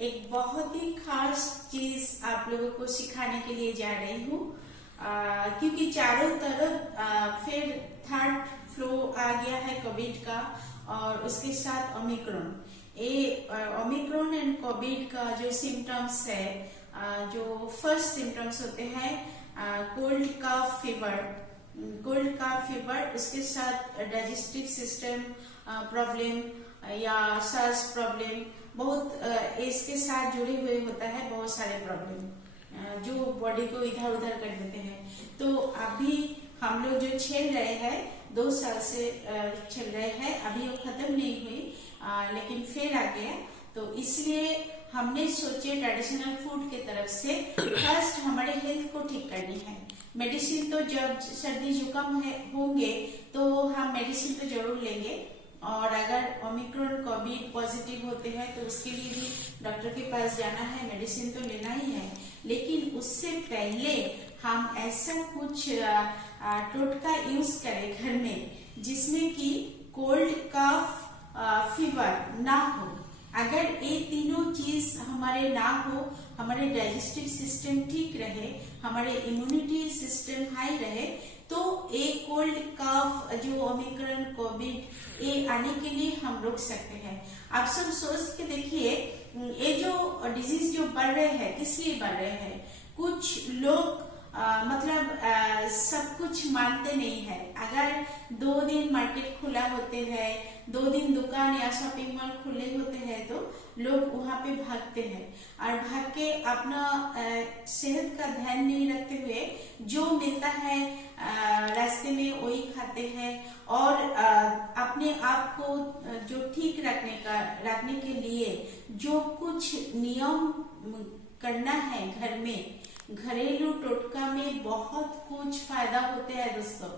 एक बहुत ही खास चीज आप लोगों को सिखाने के लिए जा रही हूँ, क्योंकि चारों तरफ फिर थर्ड फ्लो आ गया है कोविड का और उसके साथ ओमिक्रॉन। ओमिक्रॉन एंड कोविड का जो सिम्टम्स है, जो फर्स्ट सिम्टम्स होते हैं कोल्ड कफ फीवर, उसके साथ डाइजेस्टिव सिस्टम प्रॉब्लम या सांस प्रॉब्लम, बहुत इसके साथ जुड़े हुए होता है बहुत सारे प्रॉब्लम जो बॉडी को इधर उधर कर देते हैं। तो अभी हम लोग जो झेल रहे हैं 2 साल से चल रहे हैं, अभी वो खत्म नहीं हुई लेकिन फिर आ गया। तो इसलिए हमने सोचे ट्रेडिशनल फूड के तरफ से फर्स्ट हमारे हेल्थ को ठीक करनी है। मेडिसिन तो जब सर्दी जुकाम होंगे तो हम मेडिसिन तो जरूर लेंगे, और अगर ओमिक्रॉन कोविड पॉजिटिव होते हैं तो उसके लिए भी डॉक्टर के पास जाना है, मेडिसिन तो लेना ही है। लेकिन उससे पहले हम ऐसा कुछ टोटका यूज करें घर में जिसमें कि कोल्ड कफ फीवर ना हो। अगर ये तीनों चीज हमारे ना हो, हमारे डाइजेस्टिव सिस्टम ठीक रहे, हमारे इम्यूनिटी सिस्टम हाई रहे, तो एक कोल्ड कफ जो ओमिक्रॉन कोविड ये आने के लिए हम रोक सकते हैं। आप सब सोच के देखिए, ये जो डिजीज जो बढ़ रहे हैं किस लिए बढ़ रहे हैं। कुछ लोग सब कुछ मानते नहीं है। अगर 2 दिन मार्केट खुला होते हैं, 2 दिन दुकान या शॉपिंग मॉल खुले होते हैं तो लोग वहां पे भागते हैं और भाग के अपना सेहत का ध्यान नहीं रखते हुए जो मिलता है रास्ते में वही खाते हैं, और अपने आप को जो ठीक रखने के लिए जो कुछ नियम करना है घर में, घरेलू टोटका में बहुत कुछ फायदा होते हैं दोस्तों।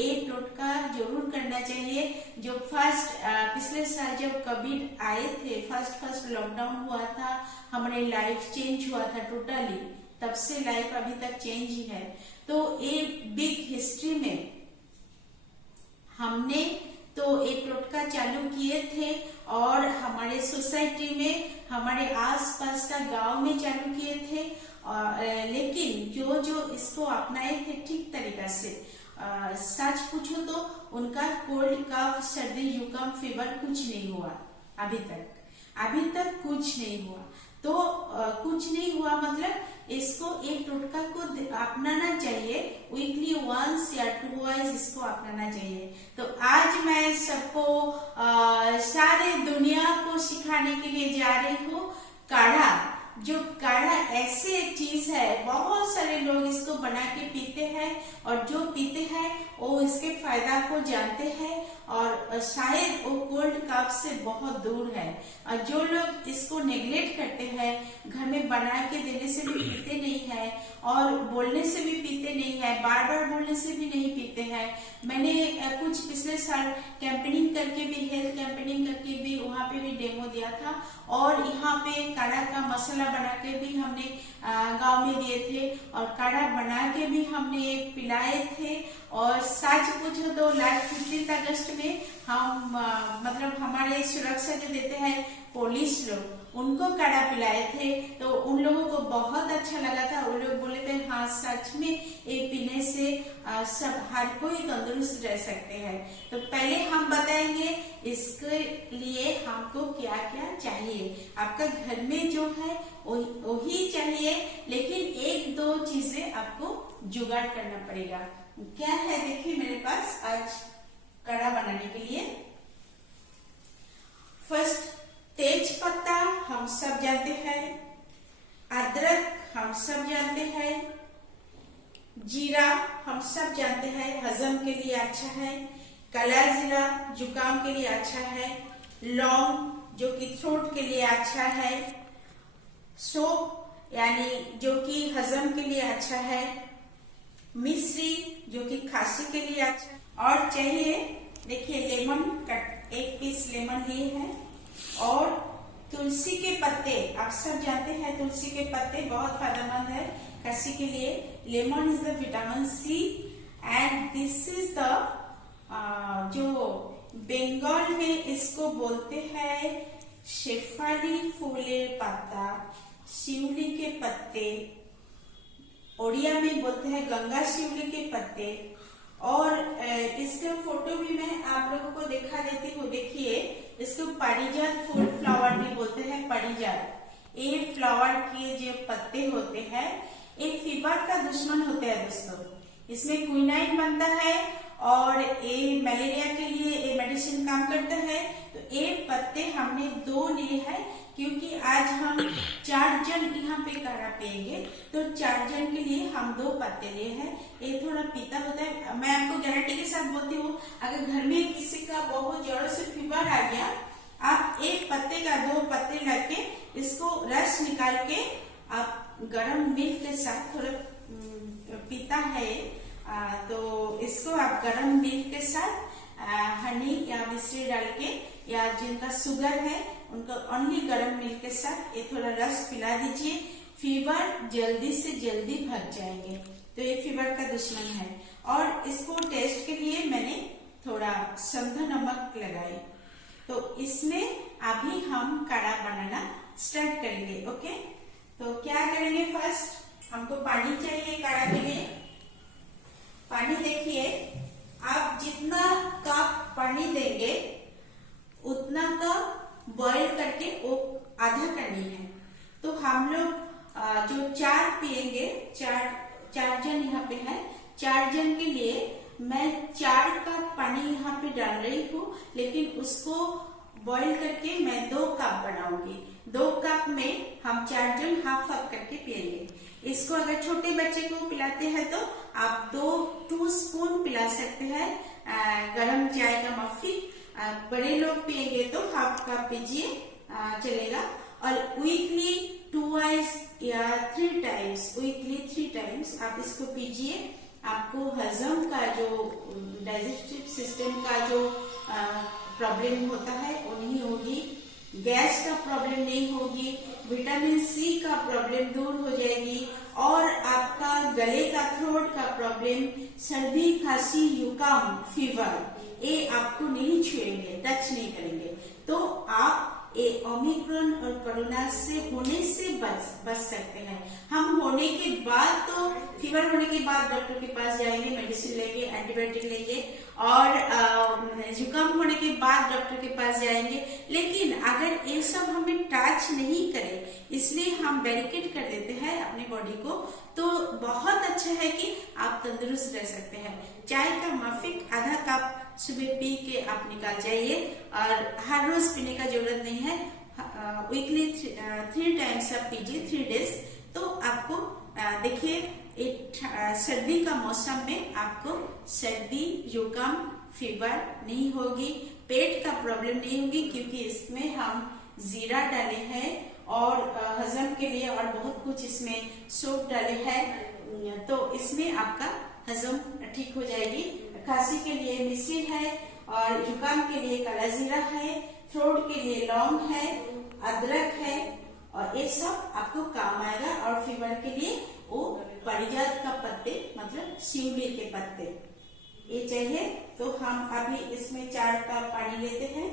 एक टोटका जरूर करना चाहिए। जो पिछले साल जब कोविड आए थे, फर्स्ट लॉकडाउन हुआ था, हमारे लाइफ चेंज हुआ था टोटली, तब से लाइफ अभी तक चेंज ही है। तो एक बिग हिस्ट्री में हमने तो एक टोटका चालू किए थे और हमारे सोसाइटी में, हमारे आसपास का गांव में चालू किए थे, लेकिन जो इसको अपनाए थे ठीक तरीका से, सच पूछो तो उनका कोल्ड कफ सर्दी जुकाम फीवर कुछ नहीं हुआ अभी तक कुछ नहीं हुआ। तो कुछ नहीं हुआ मतलब इसको एक टोटका को अपनाना चाहिए, वीकली 1 या 2 इसको अपनाना चाहिए। तो आज मैं सबको सारे दुनिया को सिखाने के लिए जा रही हूँ काढ़ा। जो काढ़ा ऐसे चीज है, बहुत सारे लोग इसको बना के पीते हैं, और जो पीते हैं वो इसके फायदा को जानते हैं और शायद वो कोल्ड कफ से बहुत दूर है। और जो लोग इसको नेग्लेक्ट करते हैं, घर में बना के देने से भी पीते नहीं है और बोलने से भी पीते नहीं है, बार बार बोलने से भी नहीं पीते हैं। मैंने कुछ पिछले साल कैंपेनिंग करके भी, हेल्थ कैंपेनिंग करके भी वहाँ पे भी डेमो दिया था, और यहाँ पे काढ़ा का मसाला बना के भी हमने गांव में दिए थे, और काढ़ा बना के भी हमने पिलाए थे। और सच पूछो तो 15 अगस्त में हम हमारे सुरक्षा जो देते हैं पुलिस लोग, उनको काढ़ा पिलाए थे, तो उन लोगों को बहुत अच्छा लगा था। वो लोग बोले थे हाँ सच में ये पीने से सब हर कोई तंदुरुस्त रह सकते हैं। तो पहले हम बताएंगे इसके लिए हमको क्या क्या चाहिए। आपका घर में जो है वही चाहिए, लेकिन 1-2 चीजें आपको जुगाड़ करना पड़ेगा। क्या है देखिए मेरे पास आज काढ़ा बनाने के लिए। फर्स्ट, तेज पत्ता हम सब जानते हैं, अदरक हम सब जानते हैं, जीरा हम सब जानते हैं हजम के लिए अच्छा है, काला जीरा जुकाम के लिए अच्छा है, लौंग जो कि थ्रोट के लिए अच्छा है, सौंफ यानी जो कि हजम के लिए अच्छा है, मिश्री जो कि खांसी के लिए अच्छा है, और चाहिए देखिए लेमन कट, 1 पीस लेमन लिए हैं, और तुलसी के पत्ते। आप सब जानते हैं तुलसी के पत्ते बहुत फायदेमंद है खांसी के लिए। Lemon is the vitamin C, and this is the जो बंगाल में इसको बोलते हैं शेफाली फूले पाता, शिवली के पत्ते, ओडिया में बोलते हैं गंगा शिवली के पत्ते। और इसका फोटो भी मैं आप लोगों को दिखा देती हूँ। देखिए, इसको पारिजात फूल फ्लावर भी बोलते हैं, पारिजात। ये फ्लावर के जो पत्ते होते हैं, ये फीवर का दुश्मन होता है दोस्तों। इसमें क्विनाइन बनता है और ये मलेरिया के लिए ये मेडिसिन काम करता है। तो ये पत्ते हमने 2 लिए हैं, क्योंकि आज हम 4 जन यहाँ पे काढ़ा पियेंगे, तो 4 जन के लिए हम 2 पत्ते लिए हैं। ये थोड़ा पीता होता है। मैं आपको गारंटी के साथ बोलती हूँ, अगर घर में किसी का बहुत जोरों से फीवर आ गया, आप 1 पत्ते का 2 पत्ते लेके इसको रस निकाल के आप गरम मिल्क के साथ थोड़ा पीता है, तो इसको आप गरम मिल्क के साथ हनी या मिश्री डाल के, या जिनका शुगर है उनको ओनली गरम मिल्क के साथ ये थोड़ा रस पिला दीजिए। फीवर जल्दी से जल्दी भाग जाएंगे। तो ये फीवर का दुश्मन है। और इसको टेस्ट के लिए मैंने थोड़ा संधा नमक लगाई। तो इसमें अभी हम काढ़ा बनाना स्टार्ट करेंगे। ओके, तो क्या करेंगे, फर्स्ट हमको पानी चाहिए काढ़ा के लिए। पानी देखिए, आप जितना कप पानी देंगे उतना कप बॉईल करके वो आधा करनी है। तो हम लोग जो 4 पियेंगे, 4 जन यहाँ पे है, 4 जन के लिए मैं 4 कप पानी यहाँ पे डाल रही हूँ, लेकिन उसको बॉईल करके मैं 2 कप बनाऊंगी। 2 कप में हम 4 जन हाफ करके पियेंगे। इसको अगर छोटे बच्चे को पिलाते हैं तो आप 2 स्पून पिला सकते हैं गरम चाय का मफी। बड़े लोग पियेंगे तो हाफ कप पीजिए, चलेगा। और वीकली 2 या 3 टाइम्स आप इसको पीजिए। आपको हजम का जो डाइजेस्टिव सिस्टम का जो प्रॉब्लम होता है वो नहीं होगी, गैस का प्रॉब्लम नहीं होगी, विटामिन सी का प्रॉब्लम दूर हो जाएगी, और आपका गले का थ्रोट का प्रॉब्लम, सर्दी खांसी जुकाम फीवर, ये आपको नहीं छुएंगे, टच नहीं करेंगे। तो आप ये ओमिक्रॉन और कोरोना से होने से बच सकते हैं। हम होने के बाद तो फीवर होने के बाद डॉक्टर के पास जाएंगे, मेडिसिन लेंगे, एंटीबायोटिक लेंगे, और जुकाम होने के बाद डॉक्टर के पास जाएंगे। लेकिन अगर ये सब हमें टच नहीं करे, इसलिए हम बैरिकेड कर देते हैं अपनी बॉडी को, तो बहुत अच्छा है कि आप तंदुरुस्त रह सकते हैं। चाय का माफिक आधा कप सुबह पी के आप निकाल जाइए, और हर रोज पीने का जरूरत नहीं है। वीकली 3 टाइम्स आप पीजिए, 3 डेज। तो आपको देखिए, सर्दी का मौसम में आपको सर्दी जुकाम फीवर नहीं होगी, पेट का प्रॉब्लम नहीं होगी, क्योंकि इसमें हम जीरा डाले हैं और हजम के लिए और बहुत कुछ इसमें सौंफ डाले हैं। तो इसमें आपका हजम ठीक हो जाएगी। खांसी के लिए मिश्री है, और जुकाम के लिए काला जीरा है, थ्रोट के लिए लौंग है, अदरक है, और ये सब आपको काम आएगा। और फीवर के लिए वो पारिजात का पत्ते, मतलब शिवली के पत्ते ये चाहिए। तो हम अभी इसमें 4 कप पानी लेते हैं।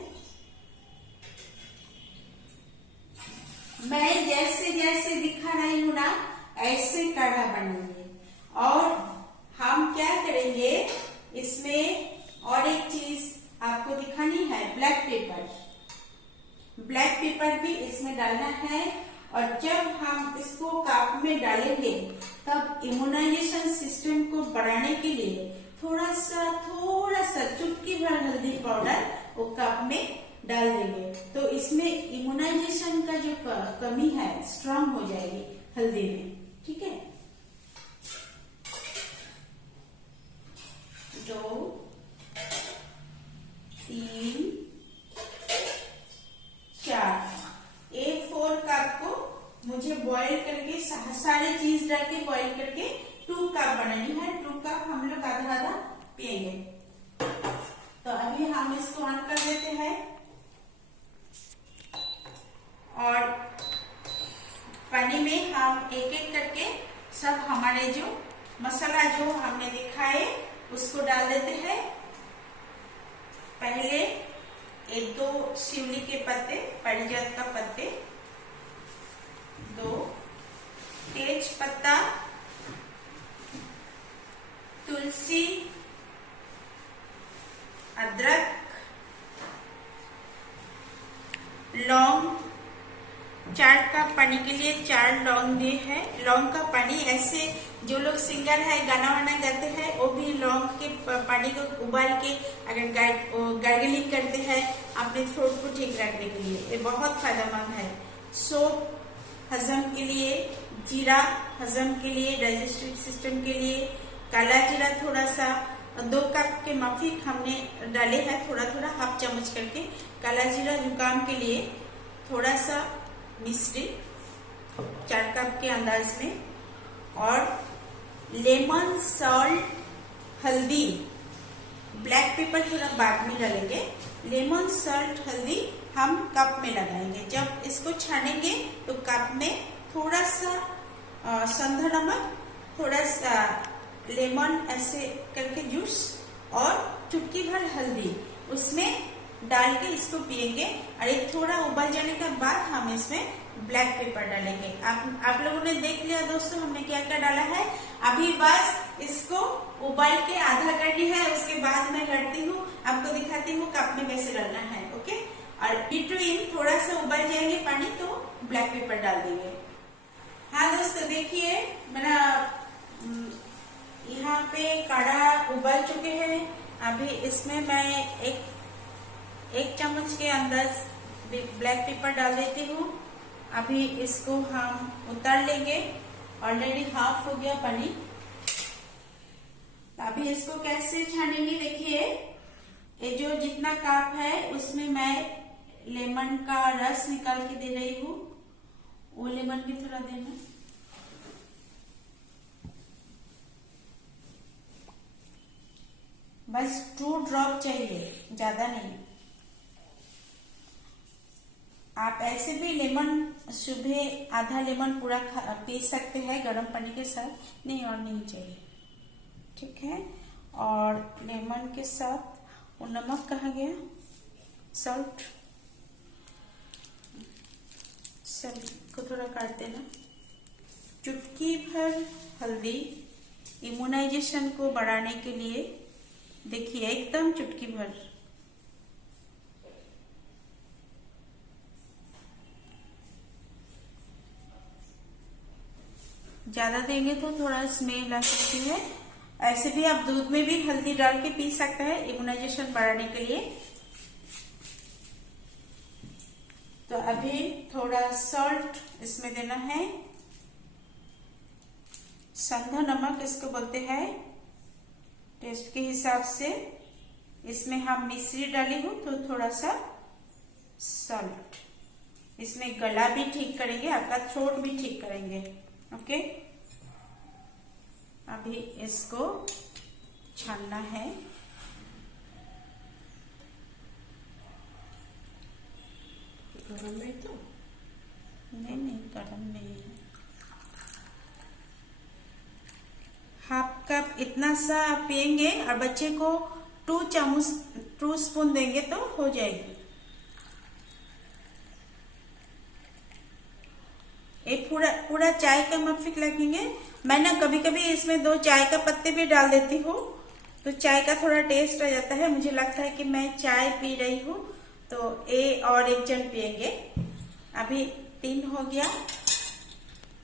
मैं जैसे जैसे दिखा रही हूँ ना, ऐसे काढ़ा बनेंगे। और हम क्या करेंगे, इसमें और एक चीज आपको दिखानी है, ब्लैक पेपर भी इसमें डालना है। और जब हम इसको कप में डालेंगे, तब इम्यूनाइजेशन सिस्टम को बढ़ाने के लिए थोड़ा सा चुटकी भर हल्दी पाउडर वो कप में डाल देंगे। तो इसमें इम्यूनाइजेशन का जो कमी है स्ट्रांग हो जाएगी हल्दी में। ठीक है, 2, 3, 4 4 कप को मुझे बॉईल करके सारी चीज डाल के बॉईल करके 2 कप बनानी है। 2 कप हम लोग आधा पियेंगे। तो अभी हम इसको ऑन कर देते हैं, और पानी में हम एक एक करके सब हमारे जो मसाला जो हमने दिखाए उसको डाल देते हैं। पहले एक दो शिवली के पत्ते, पारिजात का पत्ते, 2 तेज पत्ता, तुलसी, अदरक, लौंग, 4 कप पानी के लिए 4 लौंग दिए है। लौंग का पानी ऐसे जो लोग सिंगर है, गाना वाना गाते हैं, वो भी लौंग के पानी को उबाल के अगर गार्गलिंग करते हैं अपने थ्रोट को ठीक रखने के लिए, ये बहुत फायदेमंद है। सौंफ हजम के लिए, जीरा हजम के लिए, डाइजेस्टिव सिस्टम के लिए, काला जीरा थोड़ा सा, 2 कप के माफिक हमने डाले हैं, थोड़ा थोड़ा हाफ चम्मच करके। काला जीरा जुकाम के लिए, थोड़ा सा मिश्री 4 कप के अंदाज में, और लेमन, सॉल्ट, हल्दी, ब्लैक पेपर थोड़ा बाद में डालेंगे। लेमन, सॉल्ट, हल्दी हम कप में लगाएंगे। जब इसको छानेंगे तो कप में थोड़ा सा संधा नमक, थोड़ा सा लेमन ऐसे करके जूस और चुटकी भर हल्दी उसमें डाल के इसको पिएंगे। और एक थोड़ा उबल जाने के बाद हम इसमें ब्लैक पेपर डालेंगे। आप लोगों ने देख लिया दोस्तों हमने क्या क्या डाला है। अभी बस इसको उबाल के आधा करनी है, उसके बाद मैं करती हूँ, आपको दिखाती हूँ कप में कैसे डालना है। ओके, और बिटवीन थोड़ा सा उबल जाएंगे पानी तो ब्लैक पेपर डाल देंगे। हाँ दोस्तों देखिए मेरा यहाँ पे काढ़ा उबल चुके हैं। अभी इसमें मैं एक चम्मच के अंदाज ब्लैक पेपर डाल देती हूँ। अभी इसको हम उतार लेंगे, ऑलरेडी हाफ हो गया पानी। अभी इसको कैसे छानेंगे देखिए, ये जो जितना कप है उसमें मैं लेमन का रस निकाल के दे रही हूँ, वो लेमन भी थोड़ा देना। बस 2 ड्रॉप चाहिए, ज्यादा नहीं। आप ऐसे भी लेमन सुबह आधा लेमन पूरा पी सकते हैं गर्म पानी के साथ, नहीं और नहीं चाहिए, ठीक है। और लेमन के साथ वो नमक कहाँ गया, सॉल्ट, सॉल्ट को थोड़ा काट देना। चुटकी भर हल्दी, इम्यूनाइजेशन को बढ़ाने के लिए, देखिए एकदम चुटकी भर। ज्यादा देंगे तो थोड़ा स्मेल आ सकती है। ऐसे भी आप दूध में भी हल्दी डाल के पी सकते हैं इम्यूनाइजेशन बढ़ाने के लिए। तो अभी थोड़ा सॉल्ट इसमें देना है, संधा नमक इसको बोलते हैं, टेस्ट के हिसाब से। इसमें हम मिश्री डाली हूँ तो थोड़ा सा सॉल्ट, इसमें गला भी ठीक करेंगे, आपका थ्रोट भी ठीक करेंगे। ओके, अभी इसको छानना है। गरम नहीं तो नहीं गरम नहीं है। हाफ कप इतना सा पियेंगे और बच्चे को 2 स्पून देंगे तो हो जाएगी। एक पूरा चाय का मफिक लगेंगे। मैं ना कभी कभी इसमें 2 चाय का पत्ते भी डाल देती हूँ, तो चाय का थोड़ा टेस्ट आ जाता है। मुझे लगता है कि मैं चाय पी रही हूँ, तो और 1 जन पियेंगे। अभी 3 हो गया।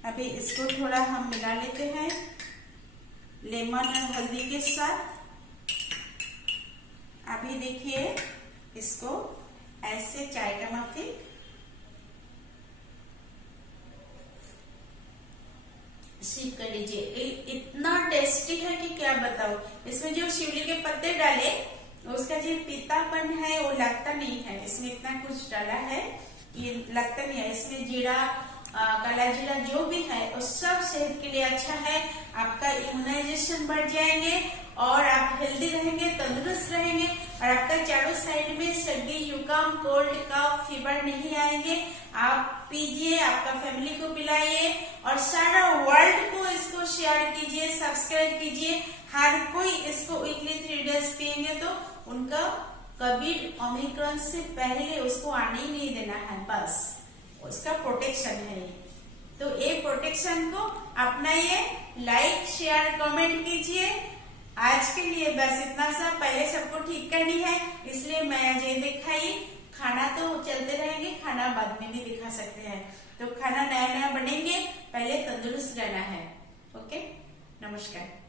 अभी इसको थोड़ा हम मिला लेते हैं लेमन और हल्दी के साथ। अभी देखिए इसको ऐसे चाय का मफिक सीख कर लीजिए। इतना टेस्टी है कि क्या बताओ। इसमें जो शिवली के पत्ते डाले उसका जो पीतापन है वो लगता नहीं है। इसमें इतना कुछ डाला है ये लगता नहीं है। इसमें जीरा, काला जीरा जो भी है वो सब सेहत के लिए अच्छा है। आपका इम्यूनाइजेशन बढ़ जाएंगे और आप हेल्दी रहेंगे, तंदुरुस्त रहेंगे और आपका चारों साइड में सर्दी, जुकाम, कोल्ड, कफ, फीवर नहीं आएंगे। आप पीजिए, आपका फैमिली को पिलाइए और सारा वर्ल्ड को इसको शेयर कीजिए, सब्सक्राइब कीजिए। हर कोई इसको वीकली 3 डेज पियेंगे तो उनका कभी ओमिक्रॉन से पहले उसको आने ही नहीं देना है, बस उसका प्रोटेक्शन है ये। तो ये प्रोटेक्शन को अपनाइए, लाइक शेयर कमेंट कीजिए। आज के लिए बस इतना सा, पहले सबको ठीक करनी है इसलिए मैं आज ये दिखाई। खाना तो चलते रहेंगे, खाना बाद में भी दिखा सकते हैं। तो खाना नया नया बनेंगे, पहले तंदुरुस्त रहना है। ओके, नमस्कार।